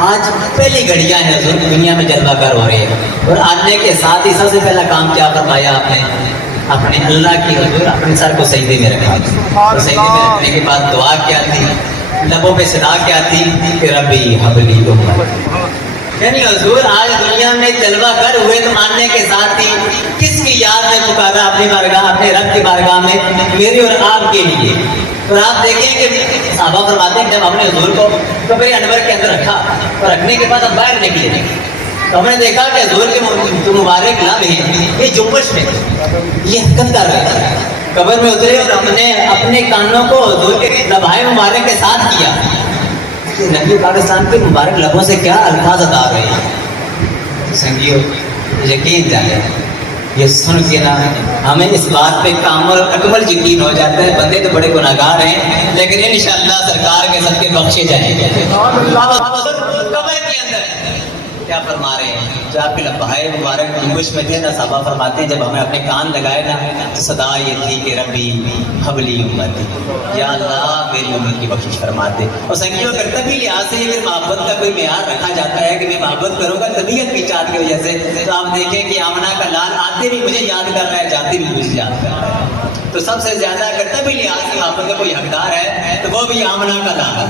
آج پہلی گھڑیاں ہیں حضور دنیا میں جلوہ گر ہو رہی ہے، اور آنے کے ساتھ ہی سب سے پہلا کام کیا فرمایا آپ نے؟ اپنے اللہ کی حضور اپنے سر کو سجدے میں رکھا، اور سجدے میں رکھنے کے بعد دعا کیا تھی، لبوں پہ صدا کیا تھی کہ ربی حبلی امت۔ یعنی حضور آج دنیا میں جلوہ گر ہوئے تو ماننے کے ساتھ ہی کس کی یاد میں پکارا اپنی بارگاہ، اپنے رب کی بارگاہ میں میری اور آپ کے لیے۔ اور آپ دیکھیں کہ صحابہ فرماتے ہیں جب ہم نے حضور کو قبر انور کے اندر رکھا اور رکھنے کے بعد ہم باہر نکلے تو ہم نے دیکھا کہ حضور کے جو مبارک لب ہیں یہ جنبش میں یہ حرکت کر رہے تھے، قبر میں اترے اور ہم نے اپنے کانوں کو حضور کے لبھائے مبارک کے ساتھ کیا۔ نبی پاکستان کے مبارک لبوں سے کیا الفاظ ادا رہے ہیں سنگیو، یقین جانے یہ سن کے نا ہمیں اس بات پہ کامل اکمل یقین ہو جاتا ہے بندے تو بڑے گناہگار ہیں لیکن انشاءاللہ سرکار کے صدقے بخشے جائیں گے۔ قبر کے اندر کیا فرما رہے ہیں؟ جو آپ کے لبھائے مبارک جنبش میں تھے نا، صحابہ فرماتے ہیں جب ہمیں اپنے کان لگائے نا تو صدا یہ تھی کہ ربی حبلی امت، یا اللہ میری امت کی بخشش فرما دے۔ اور سنگیوں اگر تبھی لحاظ سے اگر محبت کا کوئی معیار رکھا جاتا ہے کہ میں محبت کروں گا طبیعت کی چاہت کی وجہ سے، تو آپ دیکھیں کہ آمنہ کا لال آتے بھی مجھے یاد کر رہا ہے، جاتے بھی مجھے یاد کر رہا ہے۔ تو سب سے زیادہ اگر تبھی لحاظ سے محبت کا کوئی حقدار ہے تو وہ بھی آمنہ کا لال۔